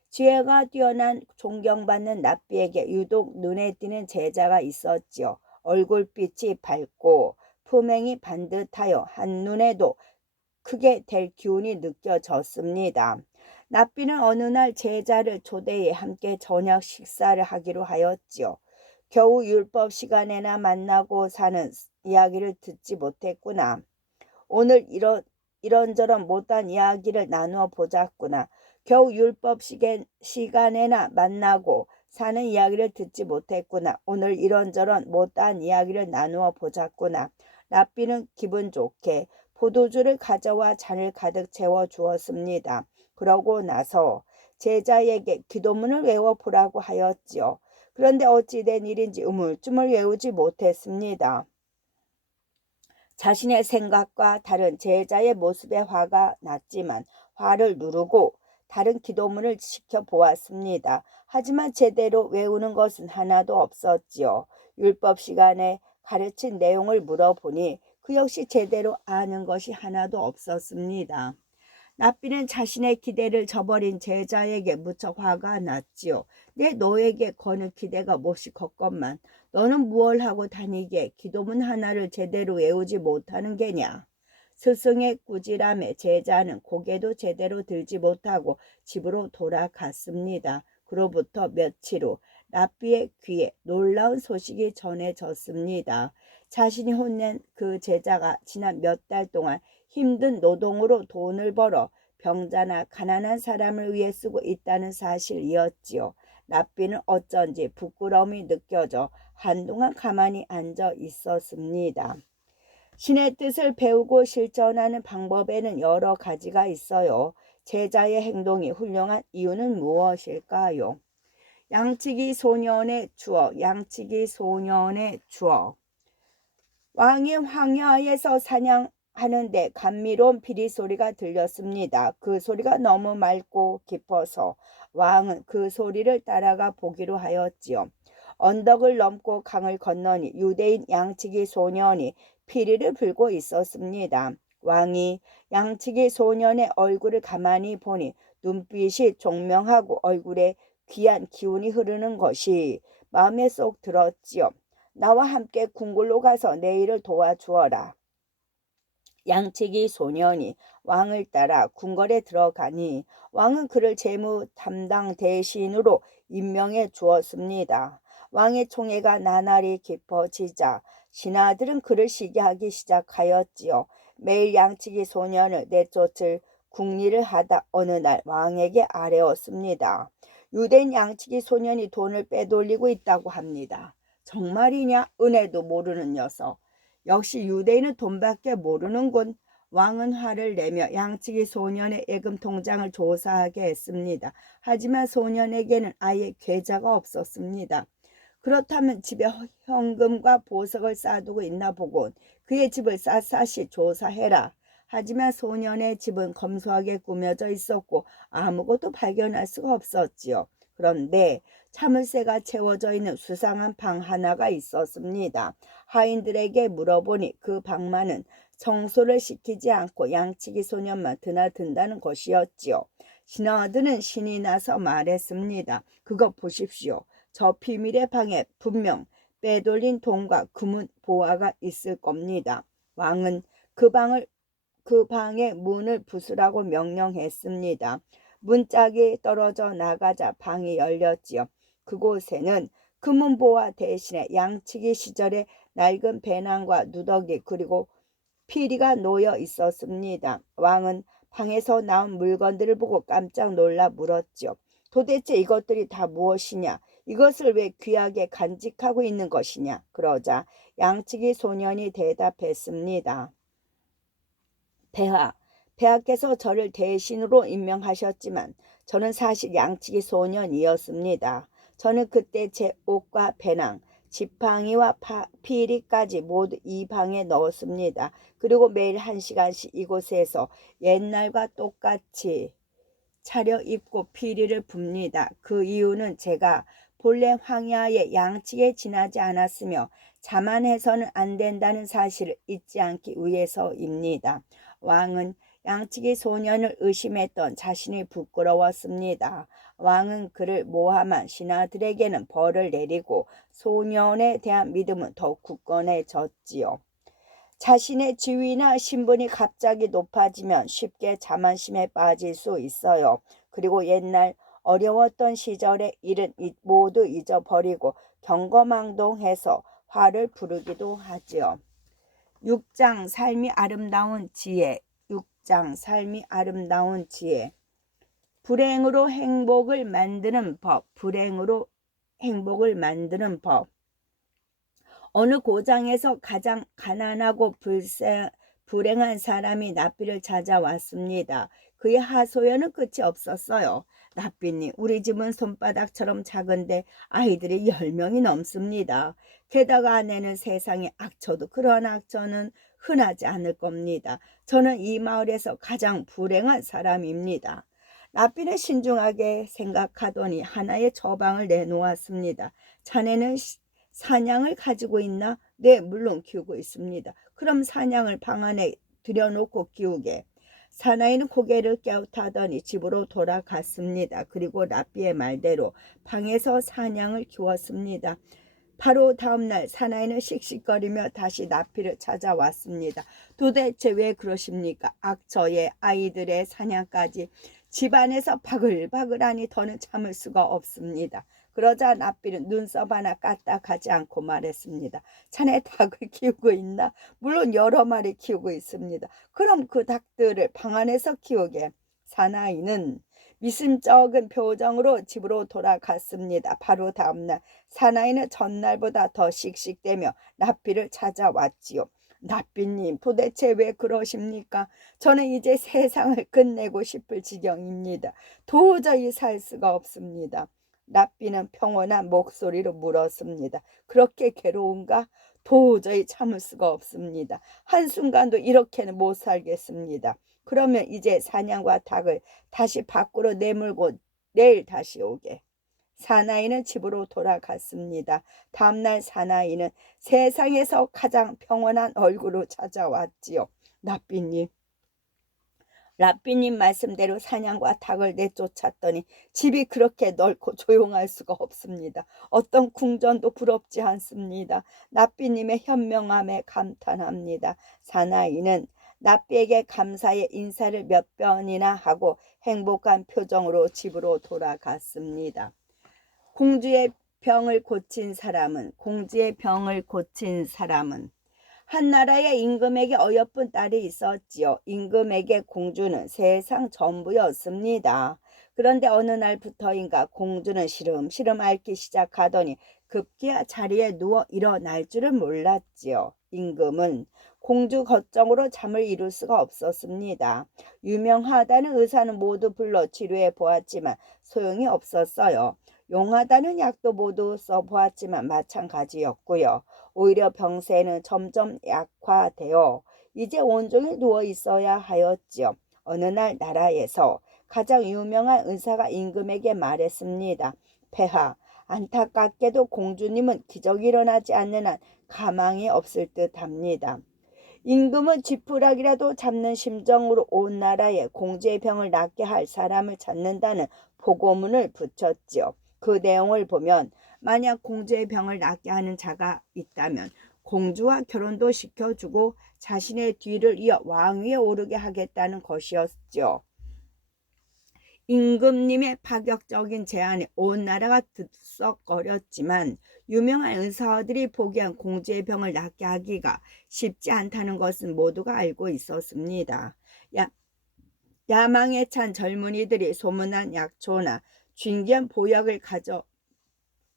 지혜가 뛰어난 존경받는 랍비에게 유독 눈에 띄는 제자가 있었지요. 얼굴빛이 밝고 품행이 반듯하여 한눈에도 크게 될 기운이 느껴졌습니다. 랍비는 어느 날 제자를 초대해 함께 저녁 식사를 하기로 하였지요. 겨우 율법 시간에나 만나고 사는 이야기를 듣지 못했구나. 오늘 이런저런 못한 이야기를 나누어 보자꾸나. 겨우 율법 시간에나 만나고 사는 이야기를 듣지 못했구나. 오늘 이런저런 못한 이야기를 나누어 보자꾸나. 랍비는 기분 좋게 포도주를 가져와 잔을 가득 채워 주었습니다. 그러고 나서 제자에게 기도문을 외워보라고 하였지요. 그런데 어찌된 일인지 우물쭈물 외우지 못했습니다. 자신의 생각과 다른 제자의 모습에 화가 났지만 화를 누르고 다른 기도문을 지켜보았습니다. 하지만 제대로 외우는 것은 하나도 없었지요. 율법 시간에 가르친 내용을 물어보니 그 역시 제대로 아는 것이 하나도 없었습니다. 랍비는 자신의 기대를 저버린 제자에게 무척 화가 났지요. 내 너에게 거는 기대가 몹시 컸건만 너는 무얼 하고 다니게 기도문 하나를 제대로 외우지 못하는 게냐. 스승의 꾸지람에 제자는 고개도 제대로 들지 못하고 집으로 돌아갔습니다. 그로부터 며칠 후 랍비의 귀에 놀라운 소식이 전해졌습니다. 자신이 혼낸 그 제자가 지난 몇 달 동안 힘든 노동으로 돈을 벌어 병자나 가난한 사람을 위해 쓰고 있다는 사실이었지요. 랍비는 어쩐지 부끄러움이 느껴져 한동안 가만히 앉아 있었습니다. 신의 뜻을 배우고 실천하는 방법에는 여러 가지가 있어요. 제자의 행동이 훌륭한 이유는 무엇일까요? 양치기 소년의 추억. 왕이 황야에서 하는데 감미로운 피리 소리가 들렸습니다. 그 소리가 너무 맑고 깊어서 왕은 그 소리를 따라가 보기로 하였지요. 언덕을 넘고 강을 건너니 유대인 양치기 소년이 피리를 불고 있었습니다. 왕이 양치기 소년의 얼굴을 가만히 보니 눈빛이 총명하고 얼굴에 귀한 기운이 흐르는 것이 마음에 쏙 들었지요. 나와 함께 궁궐로 가서 내 일을 도와주어라. 양치기 소년이 왕을 따라 궁궐에 들어가니 왕은 그를 재무 담당 대신으로 임명해 주었습니다. 왕의 총애가 나날이 깊어지자 신하들은 그를 시기하기 시작하였지요. 매일 양치기 소년을 내쫓을 궁리를 하다 어느 날 왕에게 아뢰었습니다. 유대인 양치기 소년이 돈을 빼돌리고 있다고 합니다. 정말이냐? 은혜도 모르는 녀석. 역시 유대인은 돈밖에 모르는군. 왕은 화를 내며 양치기 소년의 예금 통장을 조사하게 했습니다. 하지만 소년에게는 아예 계좌가 없었습니다. 그렇다면 집에 현금과 보석을 쌓아두고 있나 보군. 그의 집을 샅샅이 조사해라. 하지만 소년의 집은 검소하게 꾸며져 있었고 아무것도 발견할 수가 없었지요. 그런데 자물쇠가 채워져 있는 수상한 방 하나가 있었습니다. 하인들에게 물어보니 그 방만은 청소를 시키지 않고 양치기 소년만 드나든다는 것이었지요. 신하들은 신이 나서 말했습니다. 그것 보십시오. 저 비밀의 방에 분명 빼돌린 돈과 금은 보화가 있을 겁니다. 왕은 그 방의 문을 부수라고 명령했습니다. 문짝이 떨어져 나가자 방이 열렸지요. 그곳에는 금은보화 대신에 양치기 시절의 낡은 배낭과 누더기 그리고 피리가 놓여 있었습니다. 왕은 방에서 나온 물건들을 보고 깜짝 놀라 물었죠. 도대체 이것들이 다 무엇이냐? 이것을 왜 귀하게 간직하고 있는 것이냐? 그러자 양치기 소년이 대답했습니다. 폐하께서 저를 대신으로 임명하셨지만 저는 사실 양치기 소년이었습니다. 저는 그때 제 옷과 배낭, 지팡이와 피리까지 모두 이 방에 넣었습니다. 그리고 매일 1시간씩 이곳에서 옛날과 똑같이 차려입고 피리를 붑니다. 그 이유는 제가 본래 황야의 양치기에 지나지 않았으며 자만해서는 안 된다는 사실을 잊지 않기 위해서입니다. 왕은 양치기 소년을 의심했던 자신이 부끄러웠습니다. 왕은 그를 모함한 신하들에게는 벌을 내리고 소년에 대한 믿음은 더욱 굳건해졌지요. 자신의 지위나 신분이 갑자기 높아지면 쉽게 자만심에 빠질 수 있어요. 그리고 옛날 어려웠던 시절의 일은 모두 잊어버리고 경거망동해서 화를 부르기도 하지요. 6장 삶이 아름다운 지혜. 6장 삶이 아름다운 지혜. 불행으로 행복을 만드는 법. 불행으로 행복을 만드는 법. 어느 고장에서 가장 가난하고 불행한 사람이 납비를 찾아왔습니다. 그의 하소연은 끝이 없었어요. 납비님, 우리 집은 손바닥처럼 작은데 아이들이 10명이 넘습니다. 게다가 아내는 세상에 악처도 그러한 악처는 흔하지 않을 겁니다. 저는 이 마을에서 가장 불행한 사람입니다. 납비는 신중하게 생각하더니 하나의 처방을 내놓았습니다. 자네는 사냥을 가지고 있나? 네, 물론 키우고 있습니다. 그럼 사냥을 방 안에 들여놓고 키우게. 사나이는 고개를 갸웃하더니 집으로 돌아갔습니다. 그리고 랍비의 말대로 방에서 사냥을 키웠습니다. 바로 다음날 사나이는 씩씩거리며 다시 납비를 찾아왔습니다. 도대체 왜 그러십니까? 악처의 아이들의 사냥까지 집안에서 바글바글하니 더는 참을 수가 없습니다. 그러자 납비는 눈썹 하나 까딱하지 않고 말했습니다. 자네 닭을 키우고 있나? 물론 여러 마리 키우고 있습니다. 그럼 그 닭들을 방 안에서 키우게. 사나이는 미심쩍은 표정으로 집으로 돌아갔습니다. 바로 다음날 사나이는 전날보다 더 씩씩대며 납비를 찾아왔지요. 납비님, 도대체 왜 그러십니까? 저는 이제 세상을 끝내고 싶을 지경입니다. 도저히 살 수가 없습니다. 납비는 평온한 목소리로 물었습니다. 그렇게 괴로운가? 도저히 참을 수가 없습니다. 한순간도 이렇게는 못 살겠습니다. 그러면 이제 사냥과 닭을 다시 밖으로 내몰고 내일 다시 오게. 사나이는 집으로 돌아갔습니다. 다음날 사나이는 세상에서 가장 평온한 얼굴로 찾아왔지요. 라삐님. 라삐님 말씀대로 사냥과 닭을 내쫓았더니 집이 그렇게 넓고 조용할 수가 없습니다. 어떤 궁전도 부럽지 않습니다. 라삐님의 현명함에 감탄합니다. 사나이는 라삐에게 감사의 인사를 몇 번이나 하고 행복한 표정으로 집으로 돌아갔습니다. 공주의 병을 고친 사람은 한 나라의 임금에게 어여쁜 딸이 있었지요. 임금에게 공주는 세상 전부였습니다. 그런데 어느 날부터인가 공주는 시름시름 앓기 시작하더니 급기야 자리에 누워 일어날 줄은 몰랐지요. 임금은 공주 걱정으로 잠을 이룰 수가 없었습니다. 유명하다는 의사는 모두 불러 치료해 보았지만 소용이 없었어요. 용하다는 약도 모두 써보았지만 마찬가지였고요. 오히려 병세는 점점 약화되어 이제 온종일 누워 있어야 하였지요. 어느 날 나라에서 가장 유명한 의사가 임금에게 말했습니다. 폐하, 안타깝게도 공주님은 기적이 일어나지 않는 한 가망이 없을 듯합니다. 임금은 지푸라기라도 잡는 심정으로 온 나라에 공주의 병을 낫게 할 사람을 찾는다는 보고문을 붙였지요. 그 내용을 보면 만약 공주의 병을 낫게 하는 자가 있다면 공주와 결혼도 시켜주고 자신의 뒤를 이어 왕위에 오르게 하겠다는 것이었죠. 임금님의 파격적인 제안에 온 나라가 들썩거렸지만 유명한 의사들이 보기엔 공주의 병을 낫게 하기가 쉽지 않다는 것은 모두가 알고 있었습니다. 야망에 찬 젊은이들이 소문난 약초나 진귀한 보약을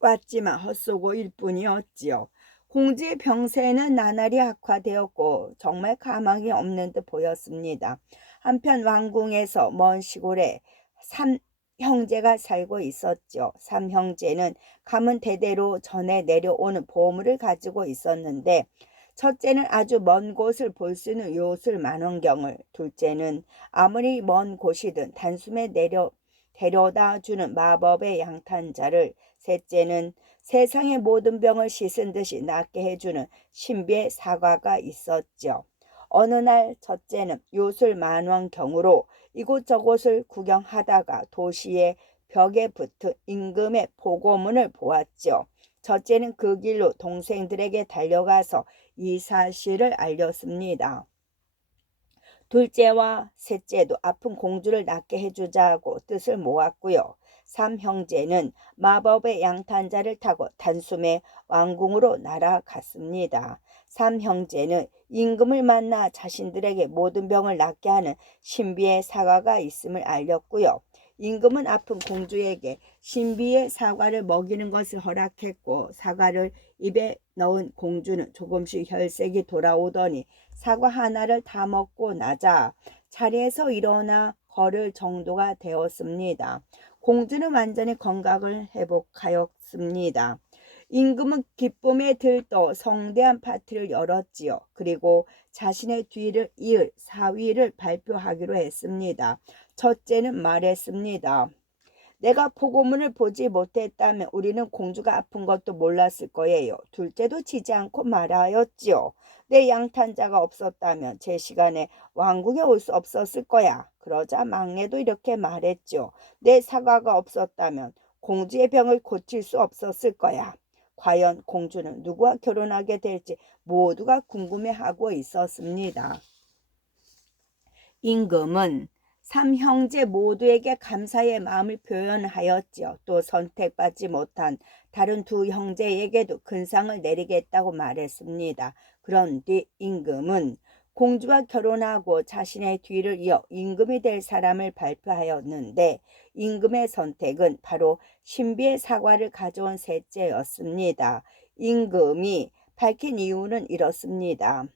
가져왔지만 헛소고일 뿐이었지요. 공주의 병세는 나날이 악화되었고 정말 가망이 없는 듯 보였습니다. 한편 왕궁에서 먼 시골에 삼형제가 살고 있었죠. 삼형제는 가문 대대로 전해 내려오는 보물을 가지고 있었는데 첫째는 아주 먼 곳을 볼 수 있는 요술 만원경을, 둘째는 아무리 먼 곳이든 단숨에 데려다 주는 마법의 양탄자를, 셋째는 세상의 모든 병을 씻은 듯이 낫게 해주는 신비의 사과가 있었죠. 어느 날 첫째는 요술 만원경으로 이곳저곳을 구경하다가 도시의 벽에 붙은 임금의 보고문을 보았죠. 첫째는 그 길로 동생들에게 달려가서 이 사실을 알렸습니다. 둘째와 셋째도 아픈 공주를 낫게 해주자고 뜻을 모았고요. 삼형제는 마법의 양탄자를 타고 단숨에 왕궁으로 날아갔습니다. 삼형제는 임금을 만나 자신들에게 모든 병을 낫게 하는 신비의 사과가 있음을 알렸고요. 임금은 아픈 공주에게 신비의 사과를 먹이는 것을 허락했고 사과를 입에 넣은 공주는 조금씩 혈색이 돌아오더니 사과 하나를 다 먹고 나자 자리에서 일어나 걸을 정도가 되었습니다. 공주는 완전히 건강을 회복하였습니다. 임금은 기쁨에 들떠 성대한 파티를 열었지요. 그리고 자신의 뒤를 이을 사위를 발표하기로 했습니다. 첫째는 말했습니다. 내가 보고문을 보지 못했다면 우리는 공주가 아픈 것도 몰랐을 거예요. 둘째도 지지 않고 말하였지요. 내 양탄자가 없었다면 제 시간에 왕궁에 올 수 없었을 거야. 그러자 막내도 이렇게 말했죠. 내 사과가 없었다면 공주의 병을 고칠 수 없었을 거야. 과연 공주는 누구와 결혼하게 될지 모두가 궁금해하고 있었습니다. 임금은 삼형제 모두에게 감사의 마음을 표현하였지요. 또 선택받지 못한 다른 두 형제에게도 큰 상을 내리겠다고 말했습니다. 그런 뒤 임금은 공주와 결혼하고 자신의 뒤를 이어 임금이 될 사람을 발표하였는데 임금의 선택은 바로 신비의 사과를 가져온 셋째였습니다. 임금이 밝힌 이유는 이렇습니다.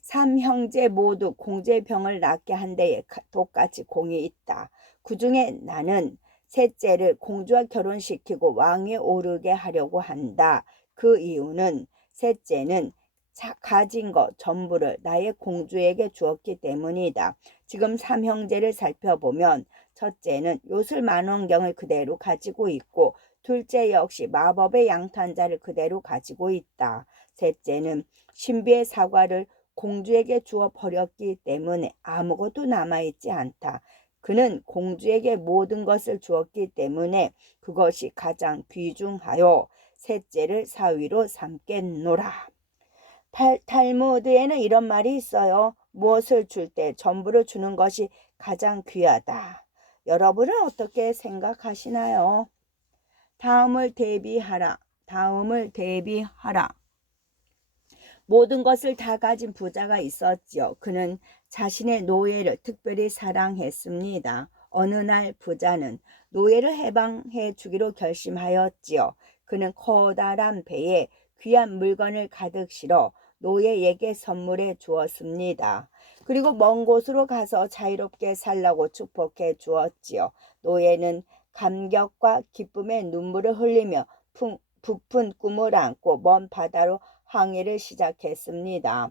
삼형제 모두 공주의 병을 낫게 한 데에 똑같이 공이 있다. 그 중에 나는 셋째를 공주와 결혼시키고 왕위에 오르게 하려고 한다. 그 이유는 셋째는 가진 것 전부를 나의 공주에게 주었기 때문이다. 지금 삼형제를 살펴보면 첫째는 요술만원경을 그대로 가지고 있고 둘째 역시 마법의 양탄자를 그대로 가지고 있다. 셋째는 신비의 사과를 공주에게 주어 버렸기 때문에 아무것도 남아있지 않다. 그는 공주에게 모든 것을 주었기 때문에 그것이 가장 귀중하여 셋째를 사위로 삼겠노라. 탈무드에는 이런 말이 있어요. 무엇을 줄 때 전부를 주는 것이 가장 귀하다. 여러분은 어떻게 생각하시나요? 다음을 대비하라. 다음을 대비하라. 모든 것을 다 가진 부자가 있었지요. 그는 자신의 노예를 특별히 사랑했습니다. 어느 날 부자는 노예를 해방해 주기로 결심하였지요. 그는 커다란 배에 귀한 물건을 가득 실어 노예에게 선물해 주었습니다. 그리고 먼 곳으로 가서 자유롭게 살라고 축복해 주었지요. 노예는 감격과 기쁨의 눈물을 흘리며 부푼 꿈을 안고 먼 바다로 항해를 시작했습니다.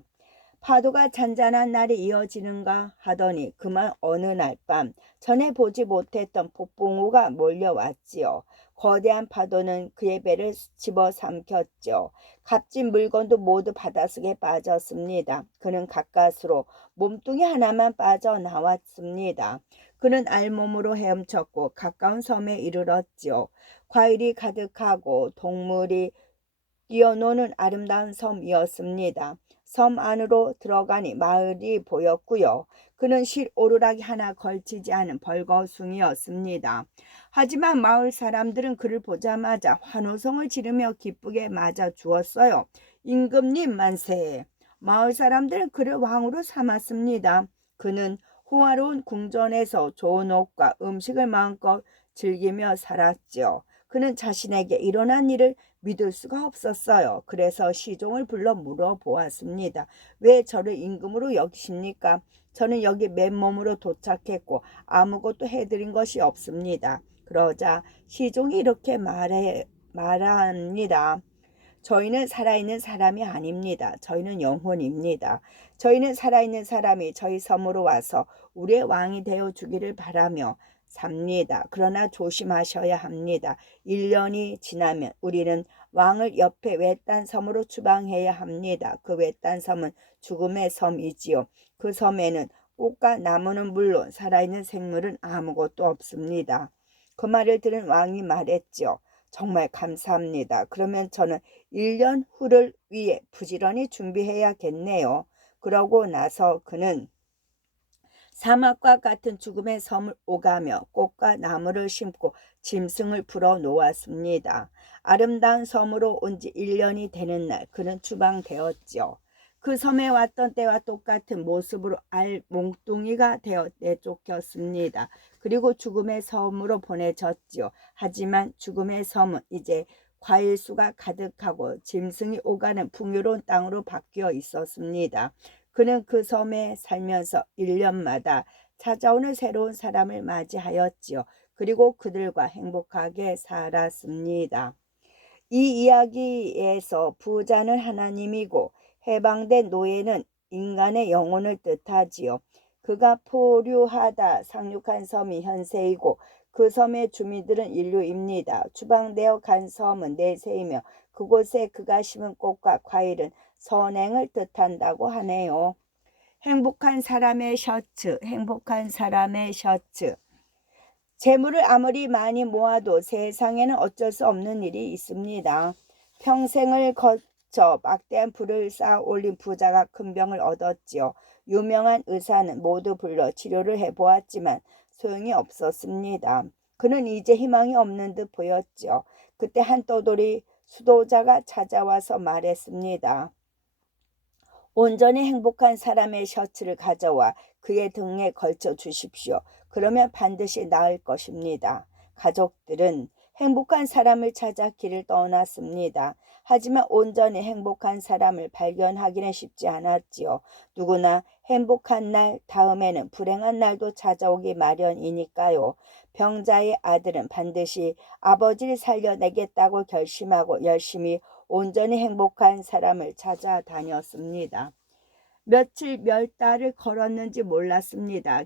파도가 잔잔한 날이 이어지는가 하더니 그만 어느 날 밤 전에 보지 못했던 폭풍우가 몰려왔지요. 거대한 파도는 그의 배를 집어삼켰죠. 값진 물건도 모두 바닷속에 빠졌습니다. 그는 가까스로 몸뚱이 하나만 빠져나왔습니다. 그는 알몸으로 헤엄쳤고 가까운 섬에 이르렀지요. 과일이 가득하고 동물이 뛰어노는 아름다운 섬이었습니다. 섬 안으로 들어가니 마을이 보였고요. 그는 실 오르락이 하나 걸치지 않은 벌거숭이였습니다. 하지만 마을 사람들은 그를 보자마자 환호성을 지르며 기쁘게 맞아 주었어요. 임금님 만세! 마을 사람들은 그를 왕으로 삼았습니다. 그는 호화로운 궁전에서 좋은 옷과 음식을 마음껏 즐기며 살았죠. 그는 자신에게 일어난 일을 믿을 수가 없었어요. 그래서 시종을 불러 물어보았습니다. 왜 저를 임금으로 여기십니까? 저는 여기 맨몸으로 도착했고 아무것도 해드린 것이 없습니다. 그러자 시종이 이렇게 말합니다. 저희는 살아있는 사람이 아닙니다. 저희는 영혼입니다. 저희는 살아있는 사람이 저희 섬으로 와서 우리의 왕이 되어 주기를 바라며 삽니다. 그러나 조심하셔야 합니다. 1년이 지나면 우리는 왕을 옆에 외딴 섬으로 추방해야 합니다. 그 외딴 섬은 죽음의 섬이지요. 그 섬에는 꽃과 나무는 물론 살아있는 생물은 아무것도 없습니다. 그 말을 들은 왕이 말했죠. 정말 감사합니다. 그러면 저는 1년 후를 위해 부지런히 준비해야겠네요. 그러고 나서 그는 사막과 같은 죽음의 섬을 오가며 꽃과 나무를 심고 짐승을 풀어 놓았습니다. 아름다운 섬으로 온 지 1년이 되는 날 그는 추방되었지요. 그 섬에 왔던 때와 똑같은 모습으로 알 몽뚱이가 되어 내쫓겼습니다. 그리고 죽음의 섬으로 보내졌지요. 하지만 죽음의 섬은 이제 과일수가 가득하고 짐승이 오가는 풍요로운 땅으로 바뀌어 있었습니다. 그는 그 섬에 살면서 1년마다 찾아오는 새로운 사람을 맞이하였지요. 그리고 그들과 행복하게 살았습니다. 이 이야기에서 부자는 하나님이고 해방된 노예는 인간의 영혼을 뜻하지요. 그가 포류하다 상륙한 섬이 현세이고 그 섬의 주민들은 인류입니다. 추방되어 간 섬은 내세이며 그곳에 그가 심은 꽃과 과일은 선행을 뜻한다고 하네요. 행복한 사람의 셔츠, 행복한 사람의 셔츠. 재물을 아무리 많이 모아도 세상에는 어쩔 수 없는 일이 있습니다. 평생을 거쳐 막대한 부를 쌓아 올린 부자가 큰 병을 얻었지요. 유명한 의사는 모두 불러 치료를 해보았지만 소용이 없었습니다. 그는 이제 희망이 없는 듯 보였지요. 그때 한 떠돌이 수도자가 찾아와서 말했습니다. 온전히 행복한 사람의 셔츠를 가져와 그의 등에 걸쳐 주십시오. 그러면 반드시 나을 것입니다. 가족들은 행복한 사람을 찾아 길을 떠났습니다. 하지만 온전히 행복한 사람을 발견하기는 쉽지 않았지요. 누구나 행복한 날 다음에는 불행한 날도 찾아오기 마련이니까요. 병자의 아들은 반드시 아버지를 살려내겠다고 결심하고 열심히 온전히 행복한 사람을 찾아다녔습니다. 며칠 몇 달을 걸었는지 몰랐습니다.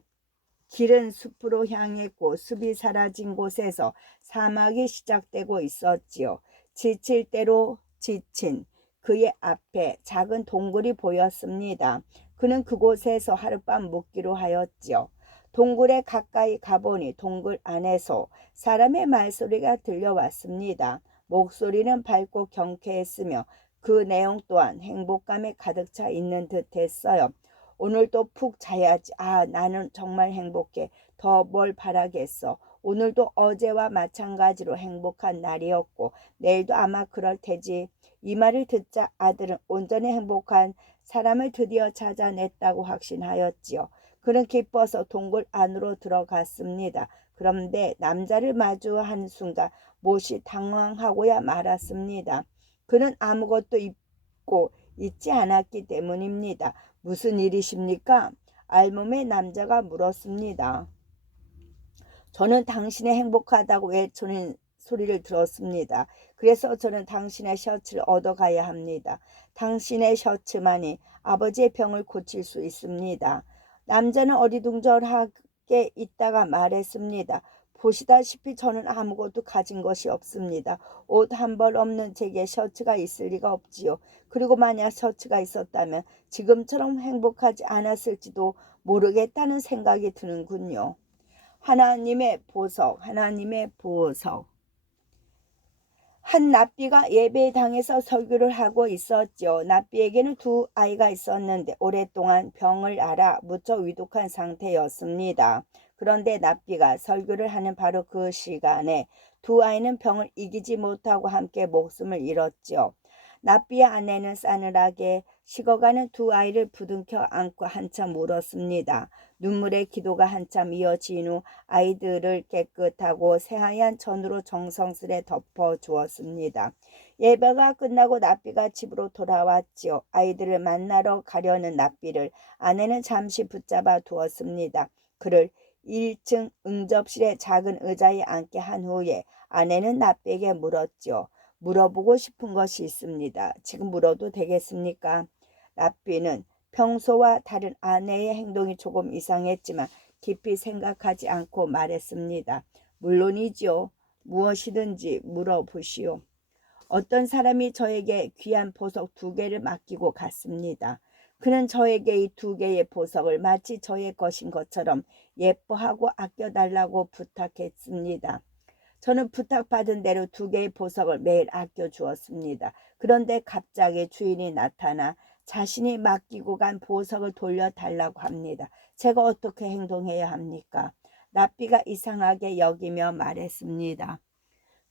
길은 숲으로 향했고 숲이 사라진 곳에서 사막이 시작되고 있었지요. 지칠 대로 지친 그의 앞에 작은 동굴이 보였습니다. 그는 그곳에서 하룻밤 묵기로 하였지요. 동굴에 가까이 가보니 동굴 안에서 사람의 말소리가 들려왔습니다. 목소리는 밝고 경쾌했으며 그 내용 또한 행복감에 가득 차 있는 듯 했어요. 오늘도 푹 자야지. 나는 정말 행복해. 더 뭘 바라겠어. 오늘도 어제와 마찬가지로 행복한 날이었고 내일도 아마 그럴 테지. 이 말을 듣자 아들은 온전히 행복한 사람을 드디어 찾아냈다고 확신하였지요. 그는 기뻐서 동굴 안으로 들어갔습니다. 그런데 남자를 마주한 순간 몹시 당황하고야 말았습니다. 그는 아무것도 입고 있지 않았기 때문입니다. 무슨 일이십니까? 알몸의 남자가 물었습니다. 저는 당신이 행복하다고 외치는 소리를 들었습니다. 그래서 저는 당신의 셔츠를 얻어가야 합니다. 당신의 셔츠만이 아버지의 병을 고칠 수 있습니다. 남자는 어리둥절하게 있다가 말했습니다. 보시다시피 저는 아무것도 가진 것이 없습니다. 옷 한 벌 없는 제게 셔츠가 있을 리가 없지요. 그리고 만약 셔츠가 있었다면 지금처럼 행복하지 않았을지도 모르겠다는 생각이 드는군요. 하나님의 보석, 하나님의 보석. 한 납비가 예배당에서 설교를 하고 있었죠. 납비에게는 두 아이가 있었는데 오랫동안 병을 앓아 무척 위독한 상태였습니다. 그런데 납비가 설교를 하는 바로 그 시간에 두 아이는 병을 이기지 못하고 함께 목숨을 잃었죠. 납비의 아내는 싸늘하게 식어가는 두 아이를 부둥켜 안고 한참 울었습니다. 눈물의 기도가 한참 이어진 후 아이들을 깨끗하고 새하얀 천으로 정성스레 덮어 주었습니다. 예배가 끝나고 납비가 집으로 돌아왔지요. 아이들을 만나러 가려는 납비를 아내는 잠시 붙잡아 두었습니다. 그를 1층 응접실의 작은 의자에 앉게 한 후에 아내는 납비에게 물었지요. 물어보고 싶은 것이 있습니다. 지금 물어도 되겠습니까? 납비는 평소와 다른 아내의 행동이 조금 이상했지만 깊이 생각하지 않고 말했습니다. 물론이죠. 무엇이든지 물어보시오. 어떤 사람이 저에게 귀한 보석 2개를 맡기고 갔습니다. 그는 저에게 이 2개의 보석을 마치 저의 것인 것처럼 예뻐하고 아껴달라고 부탁했습니다. 저는 부탁받은 대로 2개의 보석을 매일 아껴주었습니다. 그런데 갑자기 주인이 나타나 자신이 맡기고 간 보석을 돌려달라고 합니다. 제가 어떻게 행동해야 합니까? 납비가 이상하게 여기며 말했습니다.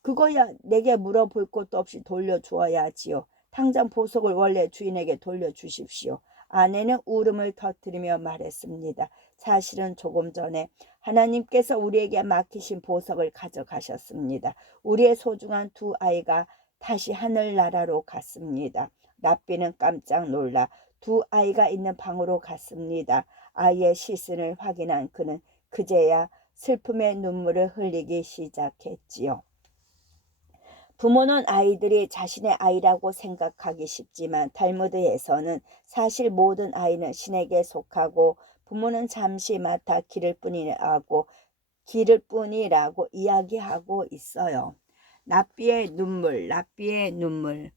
그거야 내게 물어볼 것도 없이 돌려주어야지요. 당장 보석을 원래 주인에게 돌려주십시오. 아내는 울음을 터뜨리며 말했습니다. 사실은 조금 전에 하나님께서 우리에게 맡기신 보석을 가져가셨습니다. 우리의 소중한 2 아이가 다시 하늘나라로 갔습니다. 납비는 깜짝 놀라 2 아이가 있는 방으로 갔습니다. 아이의 시신을 확인한 그는 그제야 슬픔의 눈물을 흘리기 시작했지요. 부모는 아이들이 자신의 아이라고 생각하기 쉽지만 탈무드에서는 사실 모든 아이는 신에게 속하고 부모는 잠시 맡아 기를 뿐이라고 이야기하고 있어요. 납비의 눈물, 납비의 눈물.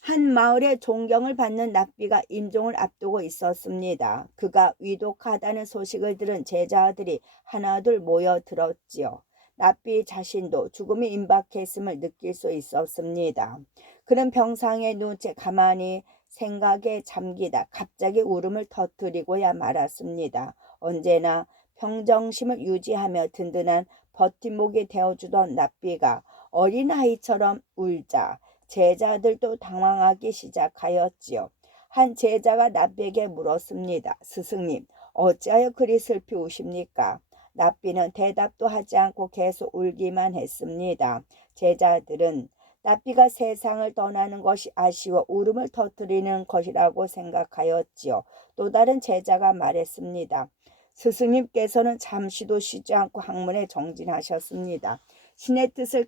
한 마을에 존경을 받는 납비가 임종을 앞두고 있었습니다. 그가 위독하다는 소식을 들은 제자들이 하나둘 모여들었지요. 납비 자신도 죽음이 임박했음을 느낄 수 있었습니다. 그는 병상에 누운 채 가만히 생각에 잠기다 갑자기 울음을 터뜨리고야 말았습니다. 언제나 평정심을 유지하며 든든한 버팀목이 되어주던 납비가 어린아이처럼 울자 제자들도 당황하기 시작하였지요. 한 제자가 납비에게 물었습니다. 스승님, 어찌하여 그리 슬피 우십니까? 납비는 대답도 하지 않고 계속 울기만 했습니다. 제자들은 납비가 세상을 떠나는 것이 아쉬워 울음을 터뜨리는 것이라고 생각하였지요. 또 다른 제자가 말했습니다. 스승님께서는 잠시도 쉬지 않고 학문에 정진하셨습니다. 신의 뜻을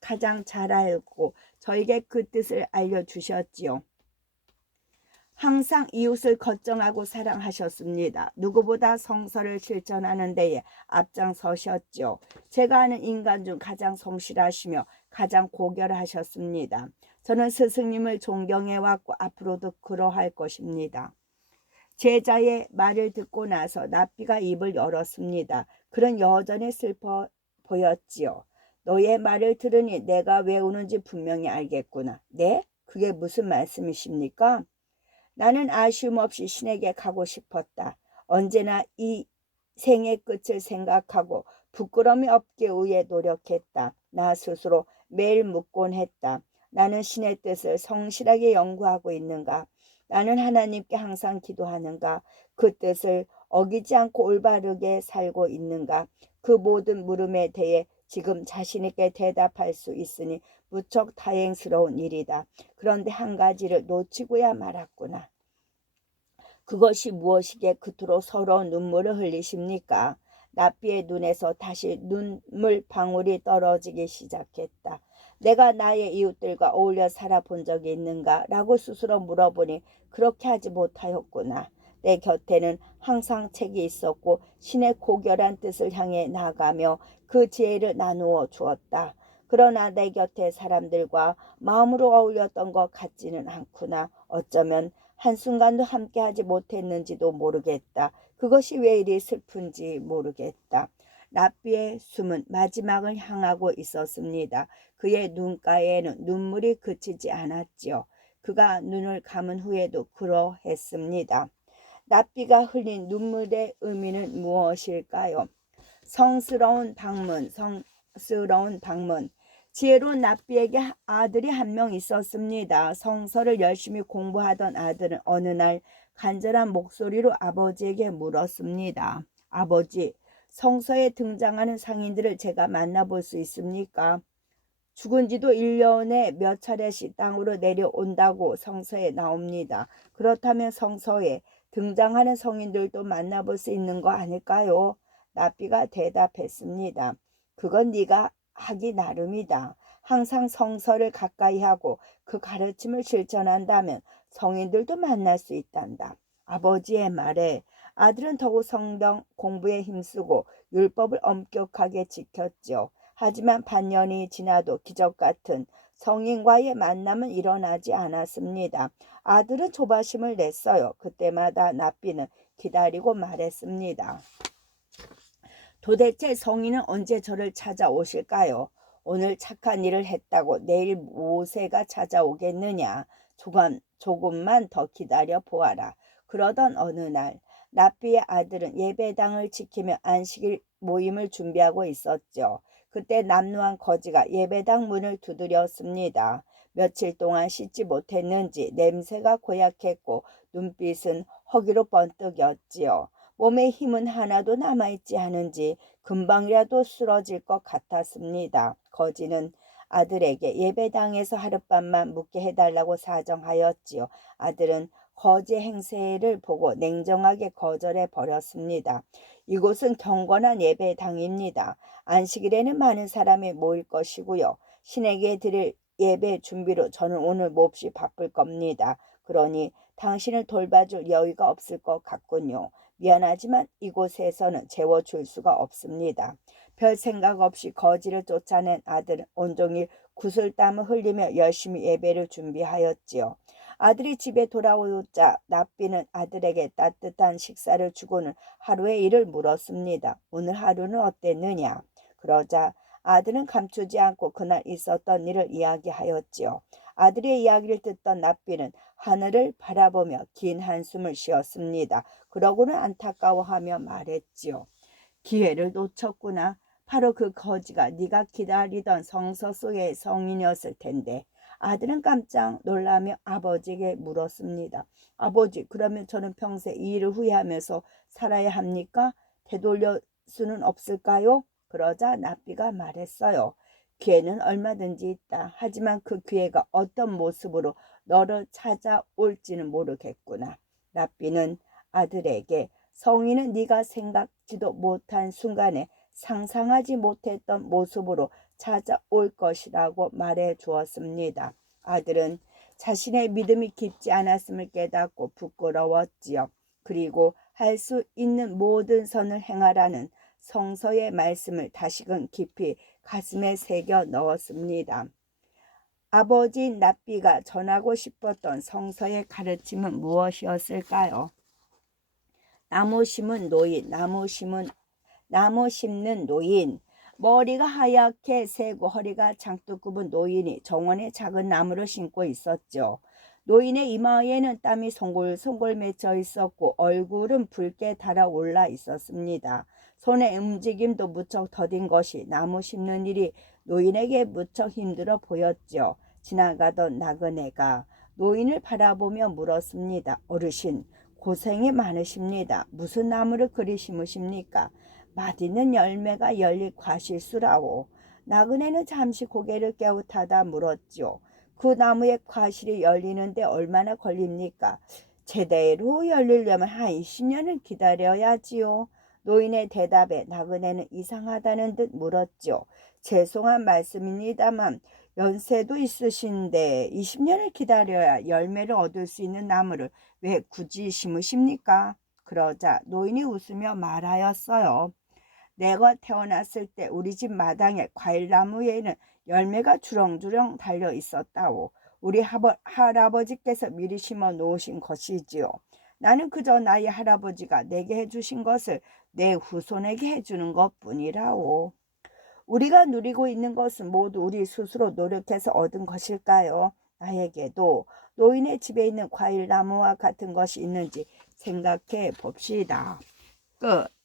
가장 잘 알고 저에게 그 뜻을 알려주셨지요. 항상 이웃을 걱정하고 사랑하셨습니다. 누구보다 성서를 실천하는 데에 앞장서셨죠. 제가 아는 인간 중 가장 성실하시며 가장 고결하셨습니다. 저는 스승님을 존경해왔고 앞으로도 그러할 것입니다. 제자의 말을 듣고 나서 납비가 입을 열었습니다. 그는 여전히 슬퍼 보였지요. 너의 말을 들으니 내가 왜 우는지 분명히 알겠구나. 네? 그게 무슨 말씀이십니까? 나는 아쉬움 없이 신에게 가고 싶었다. 언제나 이 생의 끝을 생각하고 부끄러움이 없기 위해 노력했다. 나 스스로 매일 묻곤 했다. 나는 신의 뜻을 성실하게 연구하고 있는가? 나는 하나님께 항상 기도하는가? 그 뜻을 어기지 않고 올바르게 살고 있는가? 그 모든 물음에 대해 지금 자신 있게 대답할 수 있으니 무척 다행스러운 일이다. 그런데 한 가지를 놓치고야 말았구나. 그것이 무엇이기에 그토록 서러운 눈물을 흘리십니까? 납비의 눈에서 다시 눈물 방울이 떨어지기 시작했다. 내가 나의 이웃들과 어울려 살아본 적이 있는가? 라고 스스로 물어보니 그렇게 하지 못하였구나. 내 곁에는 항상 책이 있었고 신의 고결한 뜻을 향해 나가며 그 지혜를 나누어 주었다. 그러나 내 곁에 사람들과 마음으로 어울렸던 것 같지는 않구나. 어쩌면 한순간도 함께하지 못했는지도 모르겠다. 그것이 왜 이리 슬픈지 모르겠다. 납비의 숨은 마지막을 향하고 있었습니다. 그의 눈가에는 눈물이 그치지 않았지요. 그가 눈을 감은 후에도 그러했습니다. 납비가 흘린 눈물의 의미는 무엇일까요? 성스러운 방문. 지혜로운 납비에게 아들이 한 명 있었습니다. 성서를 열심히 공부하던 아들은 어느 날 간절한 목소리로 아버지에게 물었습니다. 아버지, 성서에 등장하는 상인들을 제가 만나볼 수 있습니까? 죽은 지도 1년에 몇 차례씩 땅으로 내려온다고 성서에 나옵니다. 그렇다면 성서에 등장하는 성인들도 만나볼 수 있는 거 아닐까요? 납비가 대답했습니다. 그건 네가 하기 나름이다. 항상 성서를 가까이 하고 그 가르침을 실천한다면 성인들도 만날 수 있단다. 아버지의 말에 아들은 더욱 성경 공부에 힘쓰고 율법을 엄격하게 지켰죠. 하지만 반년이 지나도 기적 같은 성인과의 만남은 일어나지 않았습니다. 아들은 조바심을 냈어요. 그때마다 납비는 기다리고 말했습니다. 도대체 성인은 언제 저를 찾아오실까요? 오늘 착한 일을 했다고 내일 모세가 찾아오겠느냐? 조금만 더 기다려 보아라. 그러던 어느 날 납비의 아들은 예배당을 지키며 안식일 모임을 준비하고 있었죠. 그때 남루한 거지가 예배당 문을 두드렸습니다. 며칠 동안 씻지 못했는지 냄새가 고약했고 눈빛은 허기로 번뜩였지요. 몸에 힘은 하나도 남아있지 않은지 금방이라도 쓰러질 것 같았습니다. 거지는 아들에게 예배당에서 하룻밤만 묵게 해달라고 사정하였지요. 아들은 거지의 행세를 보고 냉정하게 거절해 버렸습니다. 이곳은 경건한 예배당입니다. 안식일에는 많은 사람이 모일 것이고요. 신에게 드릴 예배 준비로 저는 오늘 몹시 바쁠 겁니다. 그러니 당신을 돌봐줄 여유가 없을 것 같군요. 미안하지만 이곳에서는 재워줄 수가 없습니다. 별 생각 없이 거지를 쫓아낸 아들은 온종일 구슬땀을 흘리며 열심히 예배를 준비하였지요. 아들이 집에 돌아오자 납비는 아들에게 따뜻한 식사를 주고는 하루의 일을 물었습니다. 오늘 하루는 어땠느냐? 그러자 아들은 감추지 않고 그날 있었던 일을 이야기하였지요. 아들의 이야기를 듣던 납비는 하늘을 바라보며 긴 한숨을 쉬었습니다. 그러고는 안타까워하며 말했지요. 기회를 놓쳤구나. 바로 그 거지가 네가 기다리던 성서 속의 성인이었을 텐데. 아들은 깜짝 놀라며 아버지에게 물었습니다. 아버지, 그러면 저는 평생 이 일을 후회하면서 살아야 합니까? 되돌릴 수는 없을까요? 그러자 납비가 말했어요. 기회는 얼마든지 있다. 하지만 그 기회가 어떤 모습으로 너를 찾아올지는 모르겠구나. 납비는 아들에게 성인은 네가 생각지도 못한 순간에 상상하지 못했던 모습으로 찾아올 것이라고 말해 주었습니다. 아들은 자신의 믿음이 깊지 않았음을 깨닫고 부끄러웠지요. 그리고 할 수 있는 모든 선을 행하라는 성서의 말씀을 다시금 깊이 가슴에 새겨 넣었습니다. 아버지인 랍비가 전하고 싶었던 성서의 가르침은 무엇이었을까요? 나무 심는 노인, 머리가 하얗게 새고 허리가 장뚝 굽은 노인이 정원에 작은 나무를 심고 있었죠. 노인의 이마에는 땀이 송골송골 맺혀 있었고 얼굴은 붉게 달아올라 있었습니다. 손의 움직임도 무척 더딘 것이 나무 심는 일이 노인에게 무척 힘들어 보였죠. 지나가던 나그네가 노인을 바라보며 물었습니다. 어르신, 고생이 많으십니다. 무슨 나무를 그리 심으십니까? 맛있는 열매가 열릴 과실수라오. 나그네는 잠시 고개를 깨우타다 물었지요. 그 나무의 과실이 열리는데 얼마나 걸립니까? 제대로 열리려면 한 20년은 기다려야지요. 노인의 대답에 나그네는 이상하다는 듯 물었지요. 죄송한 말씀입니다만 연세도 있으신데 20년을 기다려야 열매를 얻을 수 있는 나무를 왜 굳이 심으십니까? 그러자 노인이 웃으며 말하였어요. 내가 태어났을 때 우리 집 마당에 과일나무에는 열매가 주렁주렁 달려 있었다오. 우리 할아버지께서 미리 심어 놓으신 것이지요. 나는 그저 나의 할아버지가 내게 해주신 것을 내 후손에게 해주는 것뿐이라오. 우리가 누리고 있는 것은 모두 우리 스스로 노력해서 얻은 것일까요? 나에게도 노인의 집에 있는 과일나무와 같은 것이 있는지 생각해 봅시다. 끝.